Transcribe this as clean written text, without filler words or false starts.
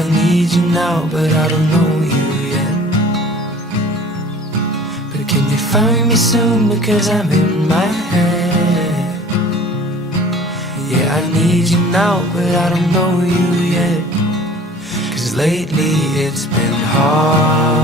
I need you now, but I don't know you yet. But can you find me soon, because I'm in my head. Yeah, I need you now, but I don't know you yet. 'Cause lately it's been hard.